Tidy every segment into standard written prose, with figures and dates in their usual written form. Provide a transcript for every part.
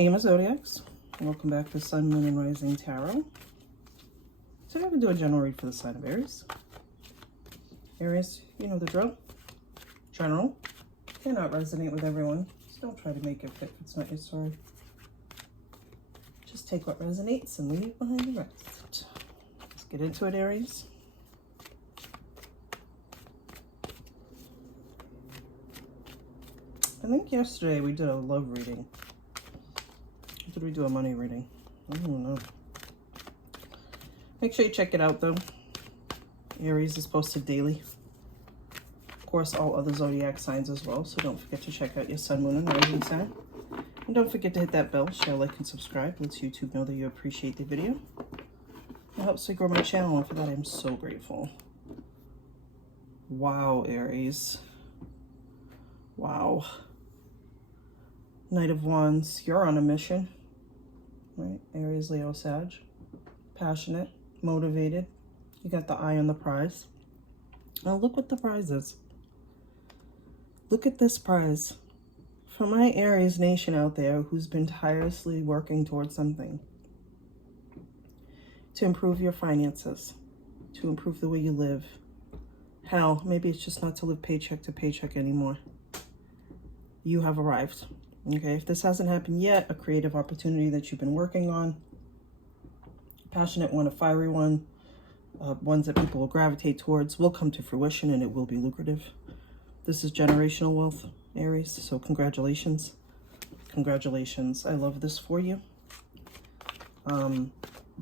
Hey, my Zodiacs. Welcome back to SunMoon Rising Tarot. Today I'm going to do a general read for the sign of Aries. Aries, you know the drill. General. Cannot resonate with everyone, so don't try to make it fit if it's not your story. Just take what resonates and leave behind the rest. Let's get into it, Aries. I think yesterday we did a love reading. Or did we do a money reading? I don't know. Make sure you check it out, though. Aries is posted daily. Of course, all other zodiac signs as well, so don't forget to check out your sun, moon, and rising sign. And don't forget to hit that bell, share, like, and subscribe. Lets YouTube know that you appreciate the video. It helps me grow my channel, and for that I'm so grateful. Wow, Aries. Wow. Knight of Wands, you're on a mission. Right? Aries, Leo, Sag. Passionate, motivated. You got the eye on the prize. Now look what the prize is. Look at this prize. For my Aries nation out there who's been tirelessly working towards something. To improve your finances. To improve the way you live. Hell, maybe it's just not to live paycheck to paycheck anymore. You have arrived. Okay, if this hasn't happened yet, a creative opportunity that you've been working on, passionate one, a fiery one, ones that people will gravitate towards, will come to fruition and it will be lucrative. This is generational wealth, Aries, so congratulations. Congratulations. I love this for you.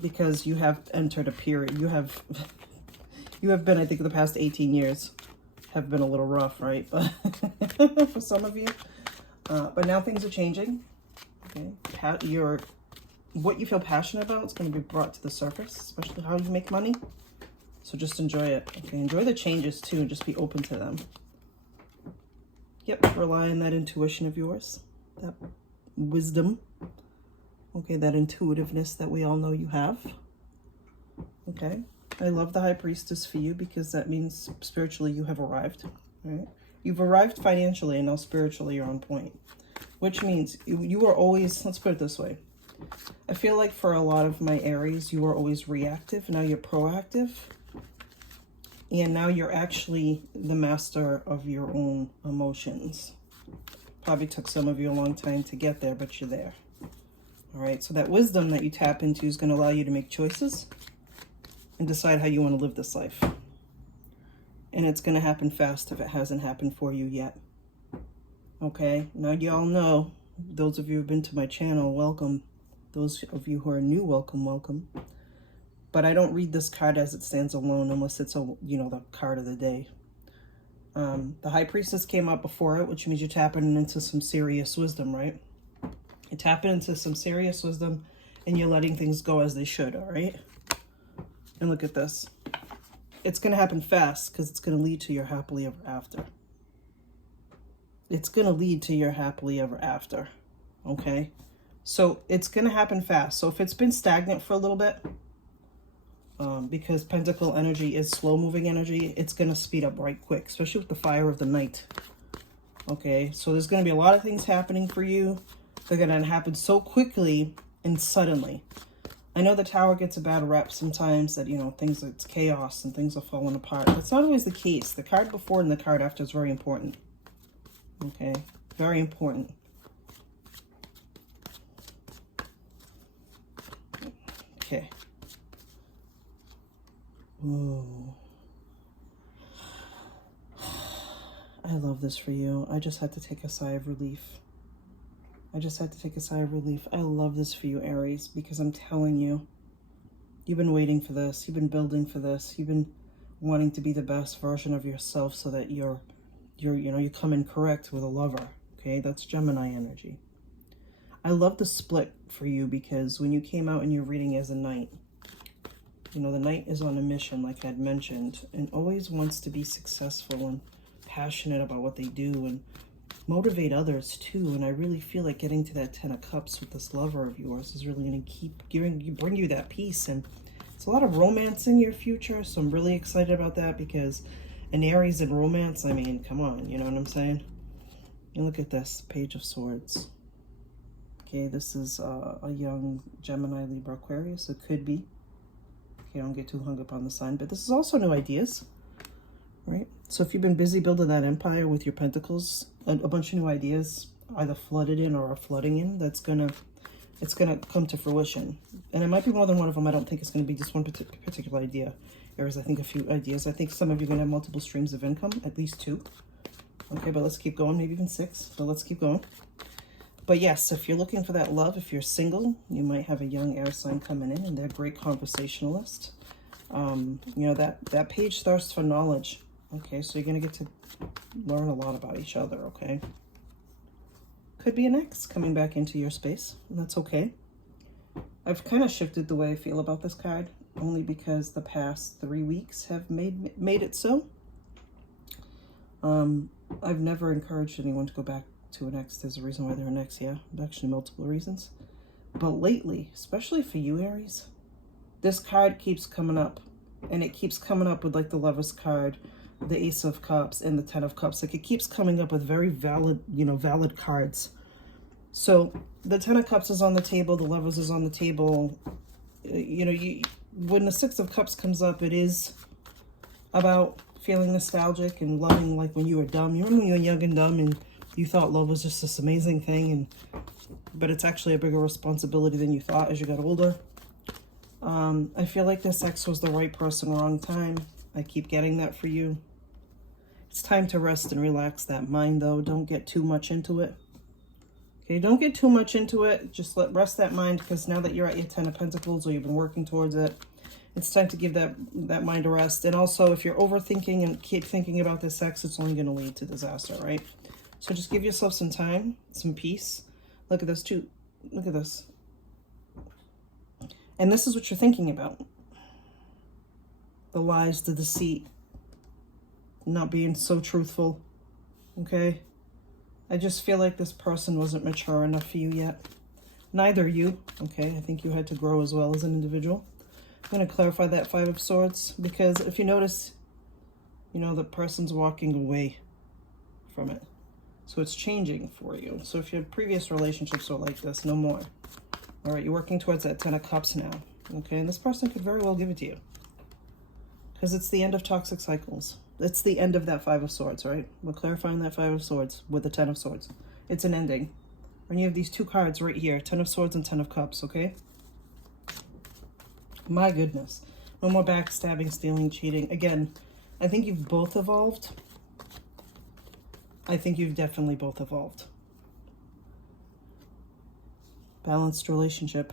Because you have entered a period, you have been, I think, the past 18 years have been a little rough, right? But for some of you. But now things are changing. Okay, what you feel passionate about is going to be brought to the surface, especially how you make money. So just enjoy it. Okay, enjoy the changes too, and just be open to them. Yep, rely on that intuition of yours, that wisdom. Okay, that intuitiveness that we all know you have. Okay, I love the High Priestess for you because that means spiritually you have arrived. Right? You've arrived financially and now spiritually you're on point. Which means you are always, let's put it this way. I feel like for a lot of my Aries, you were always reactive. Now you're proactive. And now you're actually the master of your own emotions. Probably took some of you a long time to get there, but you're there. All right, so that wisdom that you tap into is going to allow you to make choices and decide how you want to live this life. And it's going to happen fast if it hasn't happened for you yet. Okay, now y'all know, those of you who've been to my channel, welcome. Those of you who are new, welcome, welcome. But I don't read this card as it stands alone unless it's, the card of the day. The High Priestess came up before it, which means you're tapping into some serious wisdom, right? You're tapping into some serious wisdom and you're letting things go as they should, all right? And look at this. It's going to happen fast because it's going to lead to your happily ever after. It's going to lead to your happily ever after, okay? So it's going to happen fast. So if it's been stagnant for a little bit, because Pentacle energy is slow-moving energy, it's going to speed up right quick, especially with the fire of the night. Okay, so there's going to be a lot of things happening for you. They're going to happen so quickly and suddenly. I know the Tower gets a bad rep sometimes that, it's chaos and things are falling apart. That's not always the case. The card before and the card after is very important. Okay, very important. Okay. Ooh. I love this for you. I just had to take a sigh of relief. I love this for you, Aries, because I'm telling you, you've been waiting for this. You've been building for this. You've been wanting to be the best version of yourself so that you come in correct with a lover. Okay, that's Gemini energy. I love the split for you because when you came out and you're reading as a knight, the knight is on a mission, like I had mentioned, and always wants to be successful and passionate about what they do and motivate others too. And I really feel like getting to that 10 of Cups with this lover of yours is really going to bring you that peace. And it's a lot of romance in your future, so I'm really excited about that because an Aries in romance, I mean, come on, you know what I'm saying? And look at this, Page of Swords. Okay, this is a young Gemini, Libra, Aquarius. It could be. Okay, don't get too hung up on the sign, but this is also new ideas, right? So if you've been busy building that empire with your pentacles, a bunch of new ideas either flooded in or are flooding in, it's gonna come to fruition. And it might be more than one of them. I don't think it's gonna be just one particular idea. There's, I think, a few ideas. I think some of you are gonna have multiple streams of income, at least 2. Okay, but let's keep going, maybe even 6, but let's keep going. But yes, if you're looking for that love, if you're single, you might have a young air sign coming in, and they're a great conversationalist. You know, that page thirsts for knowledge. Okay, so you're going to get to learn a lot about each other, okay? Could be an ex coming back into your space, and that's okay. I've kind of shifted the way I feel about this card, only because the past 3 weeks have made it so. I've never encouraged anyone to go back to an ex. There's a reason why they're an ex, yeah. Actually, multiple reasons. But lately, especially for you, Aries, this card keeps coming up. And it keeps coming up with like the Lover's card, the Ace of Cups, and the Ten of Cups. Like it keeps coming up with very valid, valid cards. So the Ten of Cups is on the table, the Lovers is on the table. When the Six of Cups comes up, it is about feeling nostalgic and loving like when you were dumb. You remember when you were young and dumb and you thought love was just this amazing thing, but it's actually a bigger responsibility than you thought as you got older. I feel like this ex was the right person, wrong time. I keep getting that for you. It's time to rest and relax that mind, though. Don't get too much into it. Okay, don't get too much into it. Just rest that mind, because now that you're at your 10 of Pentacles or you've been working towards it, it's time to give that mind a rest. And also, if you're overthinking and keep thinking about this ex, it's only going to lead to disaster, right? So just give yourself some time, some peace. Look at this too. Look at this. And this is what you're thinking about. The lies, the deceit, not being so truthful, okay? I just feel like this person wasn't mature enough for you yet. Neither you, okay? I think you had to grow as well as an individual. I'm going to clarify that Five of Swords, because if you notice, the person's walking away from it. So it's changing for you. So if your previous relationships are like this, no more. All right, you're working towards that 10 of Cups now. Okay, and this person could very well give it to you. Because it's the end of toxic cycles. It's the end of that Five of Swords, right? We're clarifying that Five of Swords with the 10 of Swords. It's an ending. And you have these 2 cards right here, 10 of Swords and 10 of Cups, okay? My goodness. No more backstabbing, stealing, cheating. Again, I think you've both evolved. I think you've definitely both evolved. Balanced relationship.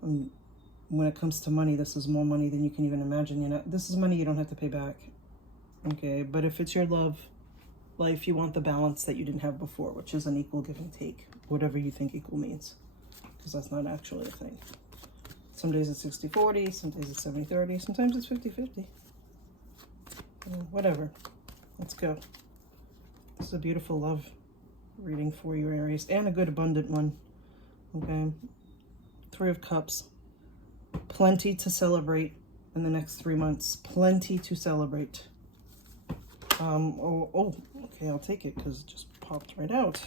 When it comes to money, this is more money than you can even imagine. This is money you don't have to pay back. Okay, but if it's your love life, you want the balance that you didn't have before, which is an equal give and take, whatever you think equal means, because that's not actually a thing. Some days it's 60-40, some days it's 70-30, sometimes it's 50-50. Whatever. Let's go. This is a beautiful love reading for you, Aries, and a good abundant one. Okay. 3 of Cups. Plenty to celebrate in the next 3 months. Plenty to celebrate. Okay, I'll take it because it just popped right out.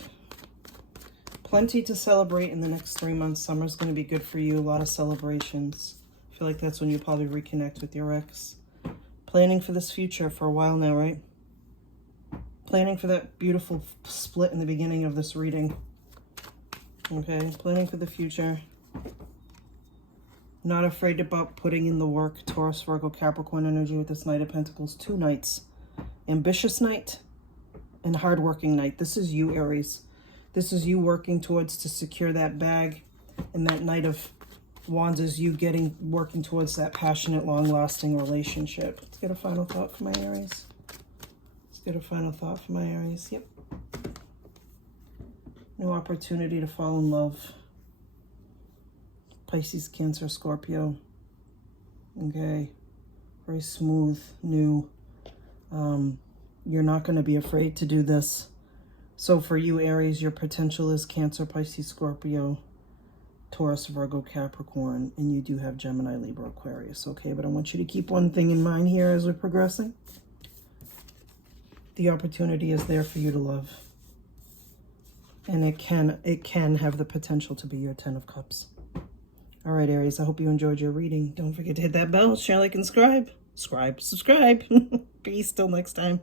Plenty to celebrate in the next 3 months. Summer's going to be good for you. A lot of celebrations. I feel like that's when you probably reconnect with your ex. Planning for this future for a while now, right? Planning for that beautiful split in the beginning of this reading. Okay, planning for the future. Not afraid about putting in the work. Taurus, Virgo, Capricorn energy with this Knight of Pentacles. 2 nights. Ambitious night and hardworking night. This is you, Aries. This is you working towards to secure that bag. And that Knight of Wands is you working towards that passionate, long-lasting relationship. Let's get a final thought for my Aries. Let's get a final thought for my Aries. Yep. New opportunity to fall in love. Pisces, Cancer, Scorpio. Okay. Very smooth, new. You're not going to be afraid to do this. So for you, Aries, your potential is Cancer, Pisces, Scorpio, Taurus, Virgo, Capricorn, and you do have Gemini, Libra, Aquarius. Okay, but I want you to keep one thing in mind here as we're progressing. The opportunity is there for you to love. And it can have the potential to be your 10 of Cups. All right, Aries, I hope you enjoyed your reading. Don't forget to hit that bell, share, like, and subscribe. Subscribe. Peace till next time.